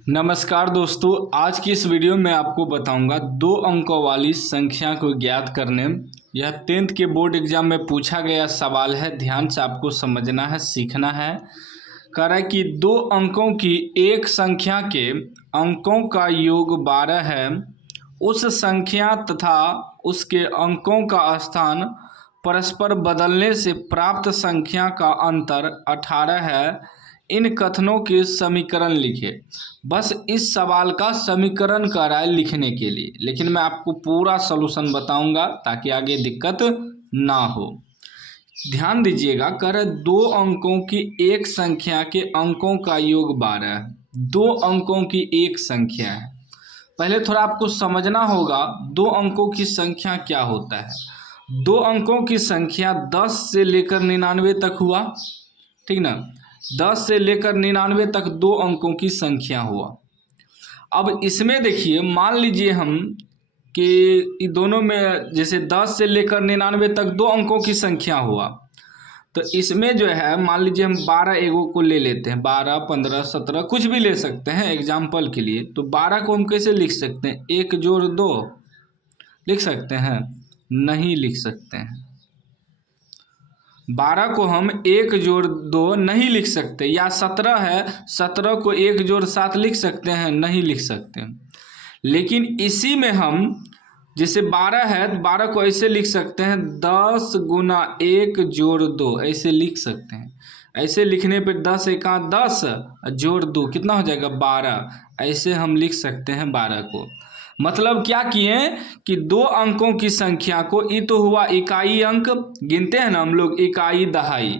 नमस्कार दोस्तों, आज की इस वीडियो में आपको बताऊंगा दो अंकों वाली संख्या को ज्ञात करने। यह 10th के बोर्ड एग्जाम में पूछा गया सवाल है। ध्यान से आपको समझना है, सीखना है। कह रहा है कि दो अंकों की एक संख्या के अंकों का योग 12 है। उस संख्या तथा उसके अंकों का स्थान परस्पर बदलने से प्राप्त संख्या का अंतर 18 है। इन कथनों के समीकरण लिखे। बस इस सवाल का समीकरण कर रहा है लिखने के लिए, लेकिन मैं आपको पूरा सलूशन बताऊंगा ताकि आगे दिक्कत ना हो। ध्यान दीजिएगा, कर दो अंकों की एक संख्या के अंकों का योग 12 है। दो अंकों की एक संख्या है। पहले थोड़ा आपको समझना होगा दो अंकों की संख्या क्या होता है। दो अंकों की संख्या 10 से लेकर 99 तक हुआ, ठीक ना। 10 से लेकर 99 तक दो अंकों की संख्या हुआ। अब इसमें देखिए, मान लीजिए हम कि दोनों में जैसे 10 से लेकर 99 तक दो अंकों की संख्या हुआ, तो इसमें जो है मान लीजिए हम 12 एगो को ले लेते हैं। 12, 15, 17 कुछ भी ले सकते हैं एग्जाम्पल के लिए। तो 12 को हम कैसे लिख सकते हैं? 1 जोड़ 2 लिख सकते हैं? नहीं लिख सकते हैं। 12 को हम 1 जोड़ 2 नहीं लिख सकते। या 17 है, 17 को 1 जोड़ 7 लिख सकते हैं? नहीं लिख सकते। लेकिन इसी में हम जैसे 12 है तो 12 को ऐसे लिख सकते हैं 10 गुना 1 जोड़ 2 ऐसे लिख सकते हैं। ऐसे लिखने पर 10 एका 10 जोड़ 2 कितना हो जाएगा? 12। ऐसे हम लिख सकते हैं 12 को। मतलब क्या किए कि दो अंकों की संख्या को, ये तो हुआ इकाई अंक, गिनते हैं ना हम लोग इकाई दहाई।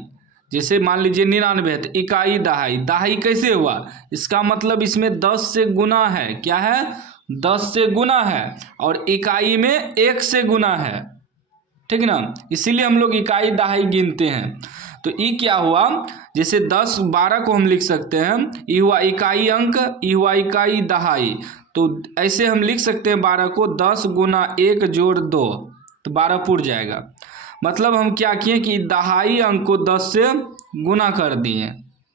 जैसे मान लीजिए 99 है तो इकाई दहाई। दहाई कैसे हुआ? इसका मतलब इसमें 10 से गुना है। क्या है? 10 से गुना है। और इकाई में 1 से गुना है, ठीक ना। इसीलिए हम लोग इकाई दहाई गिनते हैं। तो ये क्या हुआ? जैसे 10 12 को हम लिख सकते हैं, ये हुआ इकाई अंक, ये हुआ इकाई दहाई। तो ऐसे हम लिख सकते हैं 12 को 10 गुना 1 जोड़ 2, तो 12 पूर जाएगा। मतलब हम क्या किए कि दहाई अंक को 10 से गुना कर दिए,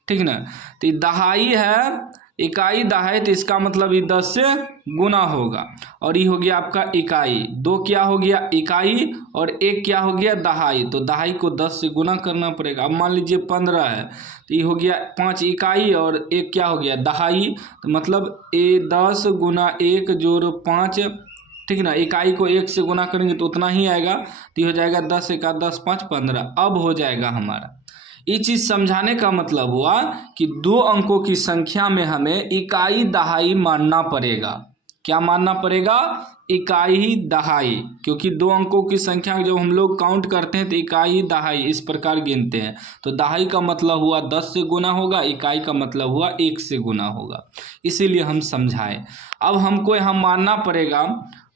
ठीक ना। तो दहाई है, इकाई दहाई, तो इसका मतलब ये 10 से गुना होगा। और ये हो गया आपका इकाई। दो क्या हो गया? इकाई। और एक क्या हो गया? दहाई। तो दहाई को 10 से गुना करना पड़ेगा। अब मान लीजिए 15 है तो ये हो गया 5 इकाई और एक क्या हो गया? दहाई। तो मतलब 10 गुना 1 जोड़ 5, ठीक ना। इकाई को 1 से गुना करेंगे तो उतना ही आएगा। तो ये हो जाएगा 10 एका 10 5 15। अब हो जाएगा हमारा। ये चीज़ समझाने का मतलब हुआ कि दो अंकों की संख्या में हमें इकाई दहाई मानना पड़ेगा। क्या मानना पड़ेगा? इकाई दहाई। क्योंकि दो अंकों की संख्या जब हम लोग काउंट करते हैं तो इकाई दहाई इस प्रकार गिनते हैं। तो दहाई का मतलब हुआ 10 से गुना होगा, इकाई का मतलब हुआ 1 से गुना होगा। इसीलिए हम समझाएं। अब हमको यहाँ मानना पड़ेगा,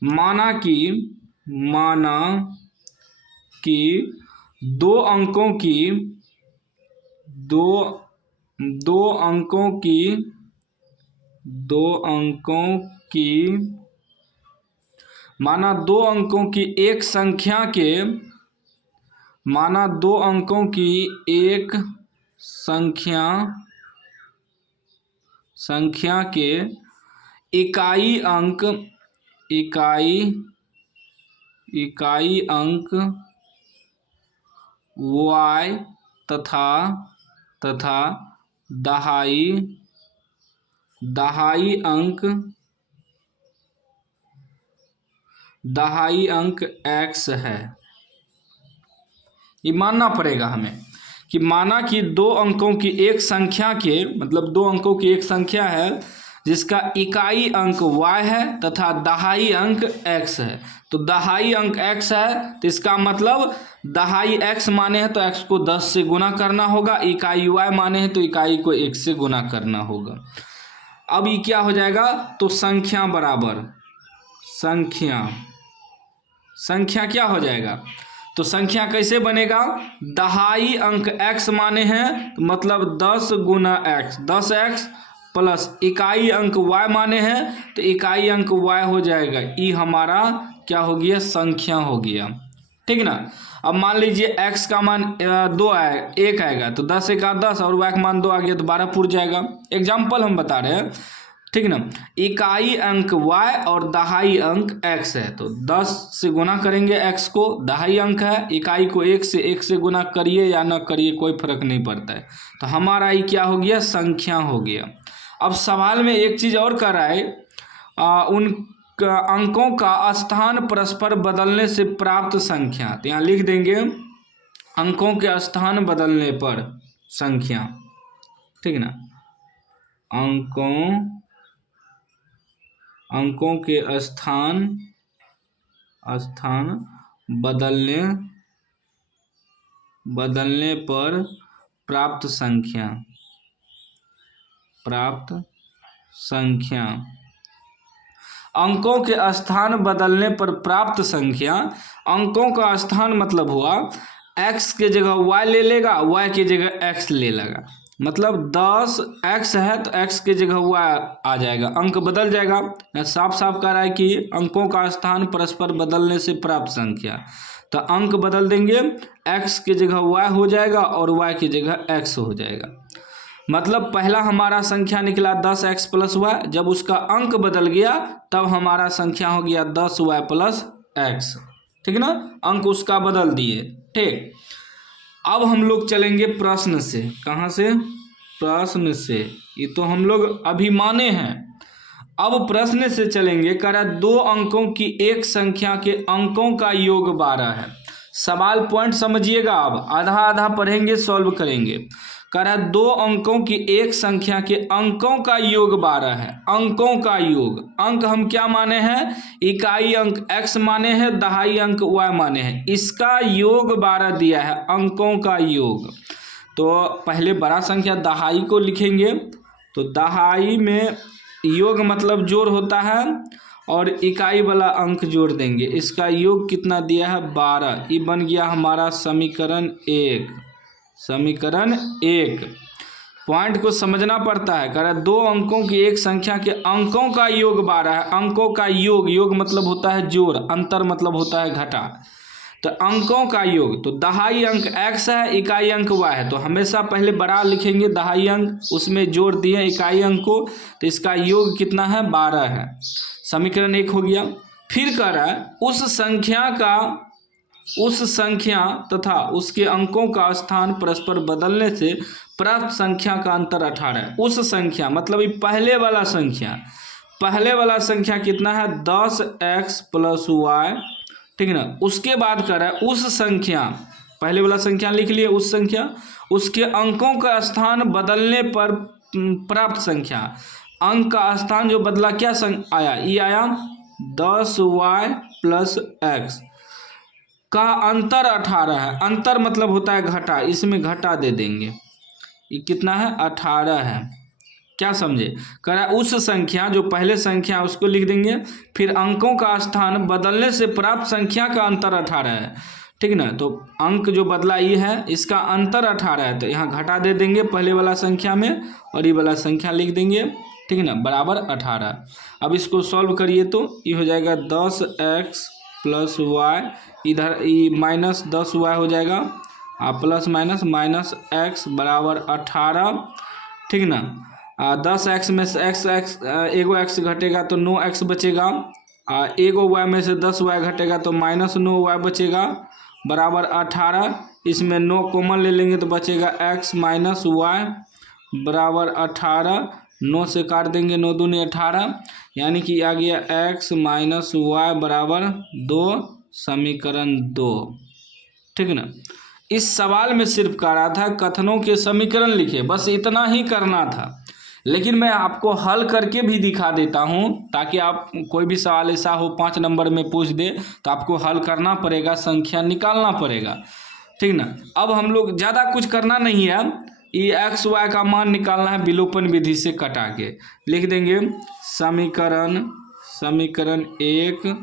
माना कि दो अंकों की दो दो अंकों की माना दो अंकों की एक संख्या के, माना दो अंकों की एक संख्या के इकाई अंक y तथा दहाई अंक x है। ये मानना पड़ेगा हमें कि माना कि दो अंकों की एक संख्या के, मतलब दो अंकों की एक संख्या है जिसका इकाई अंक y है तथा दहाई अंक x है। तो दहाई अंक x है तो इसका मतलब दहाई x माने हैं तो x को 10 से गुना करना होगा। इकाई y माने हैं तो इकाई को 1 से गुना करना होगा। अब ये क्या हो जाएगा? तो संख्या बराबर संख्या क्या हो जाएगा? तो संख्या कैसे बनेगा? दहाई अंक x माने हैं तो मतलब 10 गुना x, 10x प्लस इकाई अंक y माने हैं तो इकाई अंक y हो जाएगा। ये हमारा क्या हो गया? संख्या हो गया, ठीक ना। अब मान लीजिए x का मान 2 आएगा, 1 आएगा तो 10 एका 10 और y का मान 2 आ गया तो 12 पूर जाएगा। एग्जाम्पल हम बता रहे हैं। ठीक ना। इकाई अंक y और दहाई अंक x है, तो 10 से गुना करेंगे x को, दहाई अंक है, इकाई को 1 से गुना करिए या ना करिए कोई फर्क नहीं पड़ता है। तो हमारा ये क्या हो गया, संख्या हो गया। अब सवाल में एक चीज़ और कर रहा है, उन अंकों का स्थान परस्पर बदलने से प्राप्त संख्या। तो यहाँ लिख देंगे अंकों के स्थान बदलने पर संख्या, ठीक ना। अंकों के स्थान बदलने पर प्राप्त संख्या। अंकों के स्थान बदलने पर प्राप्त संख्या। अंकों का स्थान मतलब हुआ x के जगह y ले लेगा, y की जगह x ले लेगा। मतलब 10x है तो x के जगह y आ जाएगा, अंक बदल जाएगा। साफ साफ कह रहा है कि अंकों का स्थान परस्पर बदलने से प्राप्त संख्या। तो अंक बदल देंगे, x के जगह y हो जाएगा और y की जगह x हो जाएगा। मतलब पहला हमारा संख्या निकला 10x प्लस वाई, जब उसका अंक बदल गया तब हमारा संख्या हो गया 10y प्लस x, ठीक ना। अंक उसका बदल दिए, ठीक। अब हम लोग चलेंगे प्रश्न से। कहाँ से, प्रश्न से, ये तो हम लोग अभी माने हैं। अब प्रश्न से चलेंगे। कह रहा है 2 अंकों की एक संख्या के अंकों का योग 12 है। सवाल पॉइंट समझिएगा, अब आधा आधा पढ़ेंगे, सॉल्व करेंगे। कह रहा है 2 अंकों की एक संख्या के अंकों का योग 12 है। अंकों का योग, अंक हम क्या माने हैं, इकाई अंक x माने हैं, दहाई अंक y माने हैं। इसका योग 12 दिया है, अंकों का योग। तो पहले बड़ा संख्या दहाई को लिखेंगे। तो दहाई में योग मतलब जोड़ होता है, और इकाई वाला अंक जोड़ देंगे। इसका योग कितना दिया है, 12। ये बन गया हमारा समीकरण 1। समीकरण 1। पॉइंट को समझना पड़ता है। कह रहा है 2 अंकों की एक संख्या के अंकों का योग 12 है। अंकों का योग, योग मतलब होता है जोड़, अंतर मतलब होता है घटा। तो अंकों का योग, तो दहाई अंक x है, इकाई अंक y है। तो हमेशा पहले बड़ा लिखेंगे दहाई अंक, उसमें जोड़ दिए इकाई अंक को, तो इसका योग कितना है, 12 है। समीकरण 1 हो गया। फिर कह रहा है उस संख्या तथा उसके अंकों का स्थान परस्पर बदलने से प्राप्त संख्या का अंतर 18 है। उस संख्या मतलब ये पहले वाला संख्या कितना है, 10x प्लस वाई, ठीक ना। उसके बाद कर रहा है उस संख्या, पहले वाला संख्या लिख लिए, उस संख्या उसके अंकों का स्थान बदलने पर प्राप्त संख्या। अंक का स्थान जो बदला क्या आया, ये आया 10y प्लस x का अंतर 18 है। अंतर मतलब होता है घटा, इसमें घटा दे देंगे। ये कितना है, 18 है। क्या समझे। कह रहा है उस संख्या, जो पहले संख्या उसको लिख देंगे, फिर अंकों का स्थान बदलने से प्राप्त संख्या का अंतर 18 है, ठीक ना। तो अंक जो बदला ये है, इसका अंतर 18 है। तो यहाँ घटा दे देंगे पहले वाला संख्या में, और ये वाला संख्या लिख देंगे, ठीक ना, बराबर 18। अब इसको सॉल्व करिए तो ये हो जाएगा 10x प्लस वाई, इधर ये माइनस 10y हो जाएगा, प्लस माइनस x बराबर 18, ठीक ना। 10x में से x एगो x घटेगा तो 9x बचेगा, एगो y में से 10y घटेगा तो माइनस 9y बचेगा, बराबर 18। इसमें 9 कॉमन ले लेंगे तो बचेगा x माइनस y बराबर 18। 9 से काट देंगे, 9 दूनी 18, यानी कि आ गया x माइनस वाई बराबर 2, समीकरण 2, ठीक ना। इस सवाल में सिर्फ कह रहा था कथनों के समीकरण लिखे, बस इतना ही करना था। लेकिन मैं आपको हल करके भी दिखा देता हूं, ताकि आप कोई भी सवाल ऐसा हो 5 नंबर में पूछ दे तो आपको हल करना पड़ेगा, संख्या निकालना पड़ेगा, ठीक ना। अब हम लोग ज़्यादा कुछ करना नहीं है, ये एक्स वाई का मान निकालना है विलोपन विधि से कटा के। लिख देंगे समीकरण 1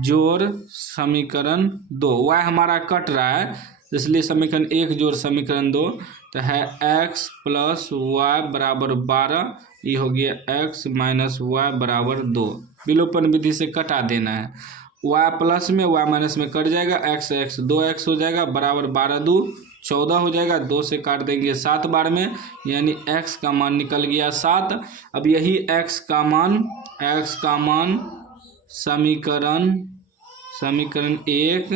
जोड़ समीकरण 2। वाई हमारा कट रहा है, इसलिए समीकरण 1 जोड़ समीकरण 2 तो है x प्लस वाई बराबर 12। ये हो गया x माइनस वाई बराबर 2। विलोपन विधि से कटा देना है, y प्लस में y माइनस में कट जाएगा, x 2x हो जाएगा, बराबर 12 2 14 हो जाएगा। 2 से काट देंगे 7 बार में, यानी x का मान निकल गया 7। अब यही x का मान समीकरण 1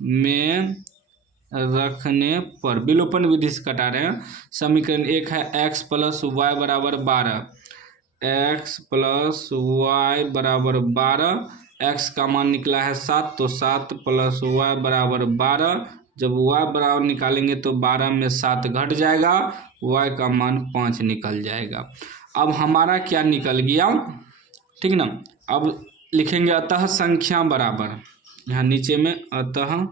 में रखने पर, विलोपन विधि से कटा रहे हैं। समीकरण 1 है x प्लस वाई बराबर 12, x प्लस वाई बराबर 12। x का मान निकला है 7, तो 7 प्लस वाई बराबर 12। जब y बराबर निकालेंगे तो 12 में 7 घट जाएगा, y का मान 5 निकल जाएगा। अब हमारा क्या निकल गया, ठीक ना। अब लिखेंगे अतः संख्या बराबर, यहाँ नीचे में अतः,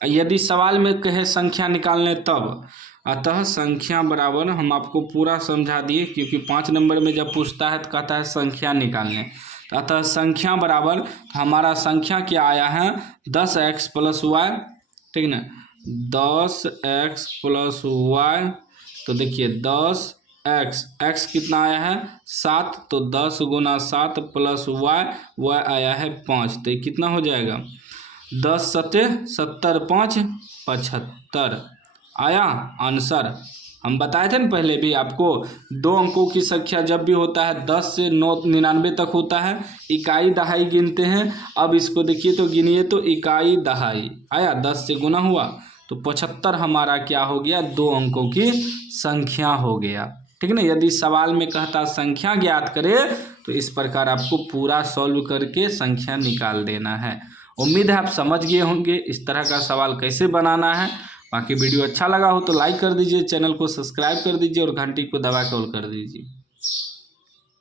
यदि सवाल में कहे संख्या निकालने तब, अतः संख्या बराबर, हम आपको पूरा समझा दिए क्योंकि 5 नंबर में जब पूछता है तो कहता है संख्या निकालने। तो अतः संख्या बराबर, तो हमारा संख्या क्या आया है 10x प्लस वाई, ठीक ना। 10x प्लस वाई, तो देखिए 10x कितना आया है 7, तो 10 गुना 7 प्लस वाई आया है 5, तो ये कितना हो जाएगा 10 सत्ते 70, 5 75 आया आंसर। हम बताए थे ना पहले भी आपको, 2 अंकों की संख्या जब भी होता है 10 से 99 तक होता है, इकाई दहाई गिनते हैं। अब इसको देखिए तो गिनिए तो इकाई दहाई आया, 10 से गुना हुआ तो 75 हमारा क्या हो गया, 2 अंकों की संख्या हो गया, ठीक ना। यदि सवाल में कहता संख्या ज्ञात करे तो इस प्रकार आपको पूरा सॉल्व करके संख्या निकाल देना है। उम्मीद है आप समझ गए होंगे इस तरह का सवाल कैसे बनाना है। बाकी वीडियो अच्छा लगा हो तो लाइक कर दीजिए, चैनल को सब्सक्राइब कर दीजिए और घंटी को दबा कर ऑल कर दीजिए।